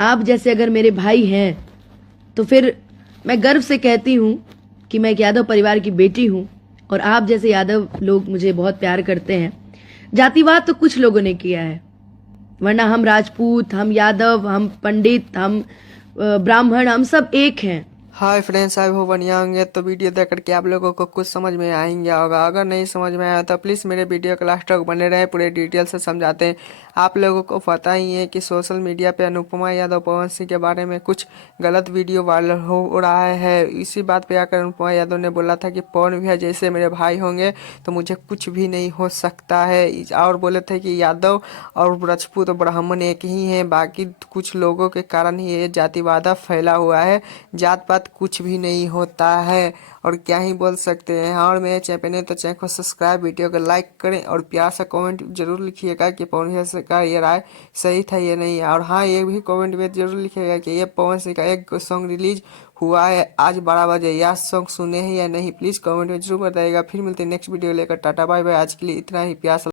आप जैसे अगर मेरे भाई हैं तो फिर मैं गर्व से कहती हूँ कि मैं एक यादव परिवार की बेटी हूँ और आप जैसे यादव लोग मुझे बहुत प्यार करते हैं। जातिवाद तो कुछ लोगों ने किया है, वरना हम राजपूत, हम यादव, हम पंडित, हम ब्राह्मण, हम सब एक हैं। हाय फ्रेंड्स, आई हो बढ़िया होंगे। तो वीडियो देख करके आप लोगों को कुछ समझ में आ ही गया होगा। अगर नहीं समझ में आया तो प्लीज़ मेरे वीडियो के लास्ट तक बने रहे, पूरे डिटेल से समझाते हैं। आप लोगों को पता ही है कि सोशल मीडिया पे अनुपमा यादव पवन सिंह के बारे में कुछ गलत वीडियो वायरल हो रहा है। इसी बात पे आकर अनुपमा यादव ने बोला था कि पवन भैया जैसे मेरे भाई होंगे तो मुझे कुछ भी नहीं हो सकता है। और बोले थे कि यादव और राजपूत ब्राह्मण एक ही हैं, बाकी कुछ लोगों के कारण ही ये जातिवाद फैला हुआ है। जात पात कुछ भी नहीं होता है। और क्या ही बोल सकते हैं। और मेरे चैनल पे नहीं तो चैनल को सब्सक्राइब, वीडियो को लाइक करें और प्यार से कमेंट जरूर लिखिएगा कि पवन भैया से का ये राय सही था ये नहीं। और हाँ, ये भी कमेंट में जरूर लिखिएगा कि ये पवन सिंह का एक सॉन्ग रिलीज हुआ है आज 12 बजे, यह सॉन्ग सुने हैं या नहीं, प्लीज़ कमेंट में जरूर बताइएगा। फिर मिलते हैं नेक्स्ट वीडियो लेकर। Tata bye bye. आज के लिए इतना ही। प्यार से